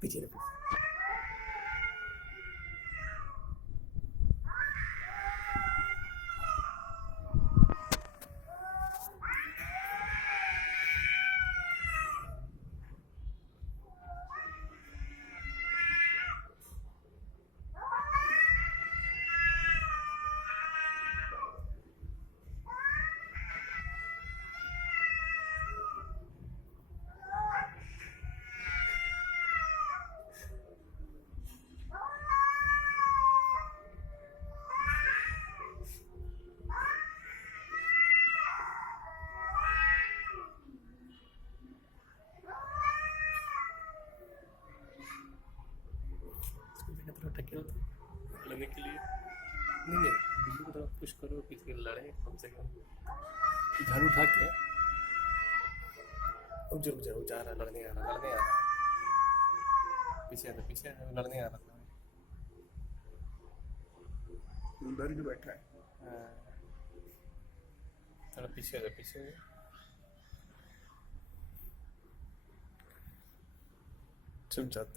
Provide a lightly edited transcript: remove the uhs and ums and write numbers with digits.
पीछे रखो। लड़ने के लिए नहीं नहीं, बिल्ली को थोड़ा पुश करो कि लड़े कम से कम। झाड़ू उठा के रुक जा जा रहा, लड़ने आ रहा, लड़ने आ रहा। पीछे आ रहा, पीछे आ रहा, लड़ने आ रहा था। डर के बैठा है। हाँ, थोड़ा पीछे आ जा, पीछे आ जा। चुप जाता